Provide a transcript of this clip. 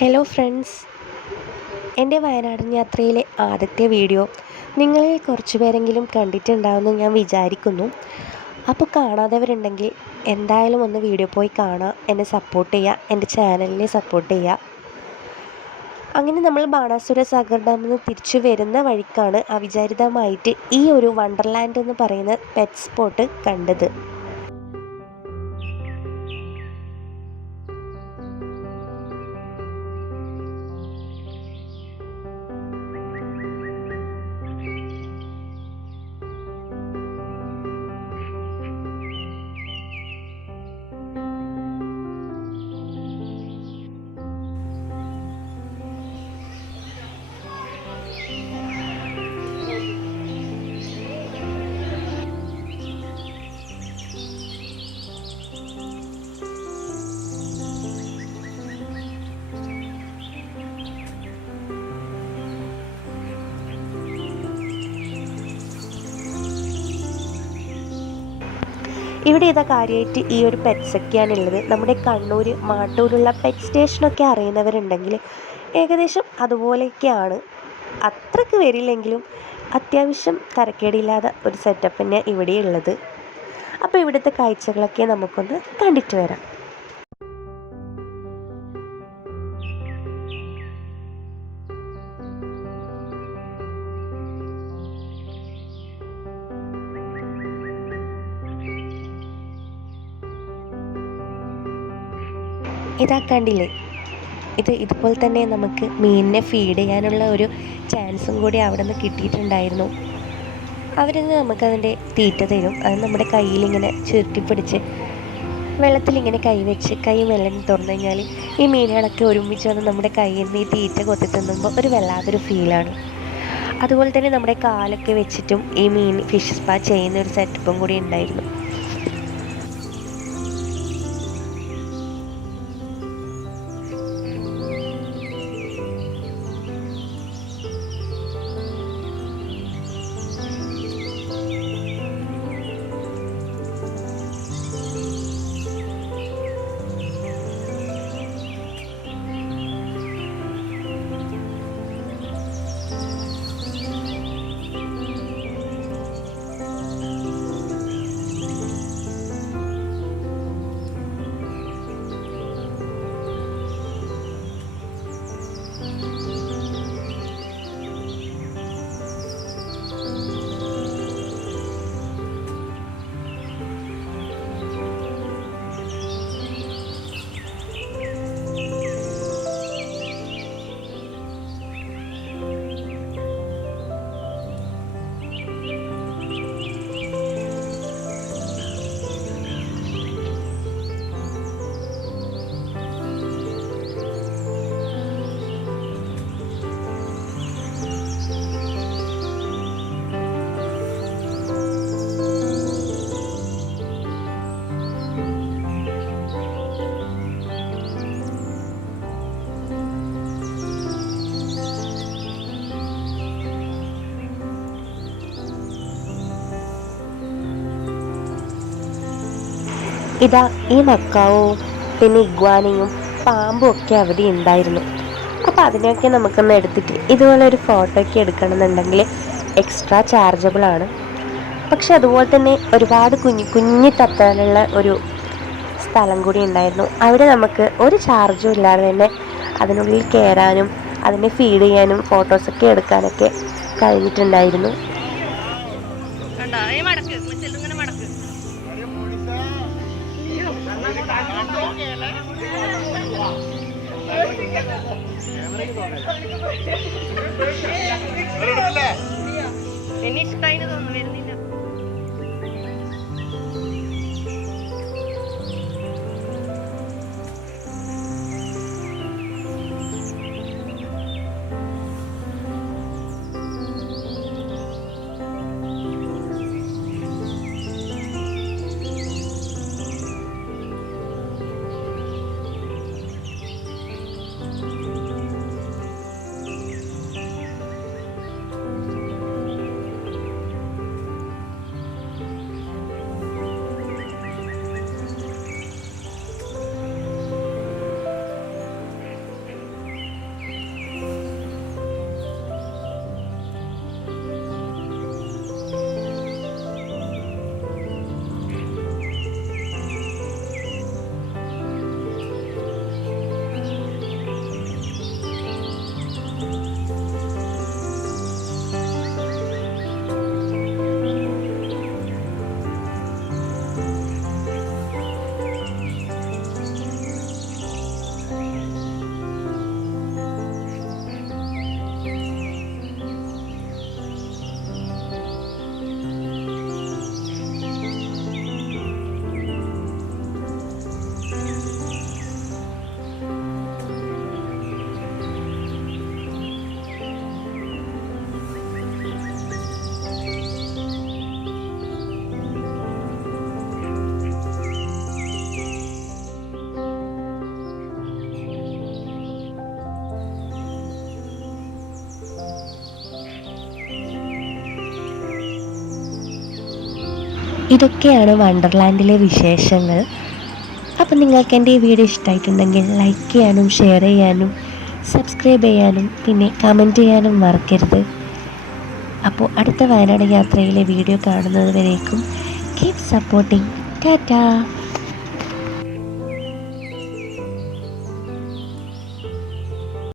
Hello friends, എൻ്റെ വയനാടൻ യാത്രയിലെ ആദ്യത്തെ വീഡിയോ നിങ്ങളിൽ കുറച്ച് പേരെങ്കിലും കണ്ടിട്ടുണ്ടാവുമെന്ന് ഞാൻ വിചാരിക്കുന്നു. അപ്പോൾ കാണാത്തവരുണ്ടെങ്കിൽ എന്തായാലും ഒന്ന് വീഡിയോ പോയി കാണുക, എന്നെ സപ്പോർട്ട് ചെയ്യുക, എൻ്റെ ചാനലിനെ സപ്പോർട്ട് ചെയ്യുക. അങ്ങനെ നമ്മൾ ബാണാസുര സാഗർ ഡാമിൽ നിന്ന് തിരിച്ചു വരുന്ന വഴിക്കാണ് അവിചാരിതമായിട്ട് ഈ ഒരു വണ്ടർലാൻഡ് എന്ന് പറയുന്ന പെറ്റ് സ്പോട്ട് കണ്ടത്. ഇവിടെ ഇതാ കാര്യമായിട്ട് ഈ ഒരു പെറ്റ്സൊക്കെയാണുള്ളത്. നമ്മുടെ കണ്ണൂർ മാട്ടൂരുള്ള പെറ്റ് സ്റ്റേഷനൊക്കെ അറിയുന്നവരുണ്ടെങ്കിൽ ഏകദേശം അതുപോലെയൊക്കെയാണ്. അത്രയ്ക്ക് വരില്ലെങ്കിലും അത്യാവശ്യം തരക്കേടില്ലാതെ ഒരു സെറ്റപ്പ് തന്നെ ഇവിടെ ഉള്ളത്. അപ്പോൾ ഇവിടുത്തെ കാഴ്ചകളൊക്കെ നമുക്കൊന്ന് കണ്ടിട്ട് വരാം. ഇതാ കണ്ടില്ലേ, ഇതുപോലെ തന്നെ നമുക്ക് മീനിനെ ഫീഡ് ചെയ്യാനുള്ള ഒരു ചാൻസും കൂടി അവിടെ നിന്ന് കിട്ടിയിട്ടുണ്ടായിരുന്നു. അവരിന്ന് നമുക്കതിൻ്റെ തീറ്റ തരും. അത് നമ്മുടെ കയ്യിലിങ്ങനെ ചുരുട്ടിപ്പിടിച്ച് വെള്ളത്തിലിങ്ങനെ കൈവച്ച് കൈ മെല്ലെ തുറന്നു കഴിഞ്ഞാൽ ഈ മീനുകളൊക്കെ ഒരുമിച്ച് വന്ന് നമ്മുടെ കയ്യിൽ നിന്ന് ഈ തീറ്റ കൊത്തി തിന്നുമ്പോൾ ഒരു വല്ലാത്തൊരു ഫീലാണ്. അതുപോലെ തന്നെ നമ്മുടെ കാലൊക്കെ വെച്ചിട്ടും ഈ മീൻ ഫിഷ് സ്പാ ചെയ്യുന്ന ഒരു സെറ്റപ്പും കൂടി ഉണ്ടായിരുന്നു. ഇതാ ഈ മക്കാവും പിന്നെ ഇഗ്വാനയും പാമ്പും ഒക്കെ അവിടെ ഉണ്ടായിരുന്നു. അപ്പോൾ അതിനെയൊക്കെ നമുക്കൊന്ന് എടുത്തിട്ട് ഇതുപോലെ ഒരു ഫോട്ടോ ഒക്കെ എടുക്കണമെന്നുണ്ടെങ്കിൽ എക്സ്ട്രാ ചാർജബിളാണ്. പക്ഷെ അതുപോലെ തന്നെ ഒരുപാട് കുഞ്ഞു തത്താനുള്ള ഒരു സ്ഥലം കൂടി ഉണ്ടായിരുന്നു. അവിടെ നമുക്ക് ഒരു ചാർജും ഇല്ലാതെ തന്നെ അതിനുള്ളിൽ കയറാനും അതിനെ ഫീഡ് ചെയ്യാനും ഫോട്ടോസൊക്കെ എടുക്കാനൊക്കെ കഴിഞ്ഞിട്ടുണ്ടായിരുന്നു. എന്നെ ഇഷ്ടമായി തോന്നുന്നു വരുന്നില്ല. ഇതൊക്കെയാണ് വണ്ടർലാൻഡിലെ വിശേഷങ്ങൾ. അപ്പം നിങ്ങൾക്ക് എൻ്റെ ഈ വീഡിയോ ഇഷ്ടമായിട്ടുണ്ടെങ്കിൽ ലൈക്ക് ചെയ്യാനും ഷെയർ ചെയ്യാനും സബ്സ്ക്രൈബ് ചെയ്യാനും പിന്നെ കമൻറ്റ് ചെയ്യാനും മറക്കരുത്. അപ്പോൾ അടുത്ത വയനാട് യാത്രയിലെ വീഡിയോ കാണുന്നത് വരേക്കും കീപ് സപ്പോർട്ടിങ്. ടാറ്റാ.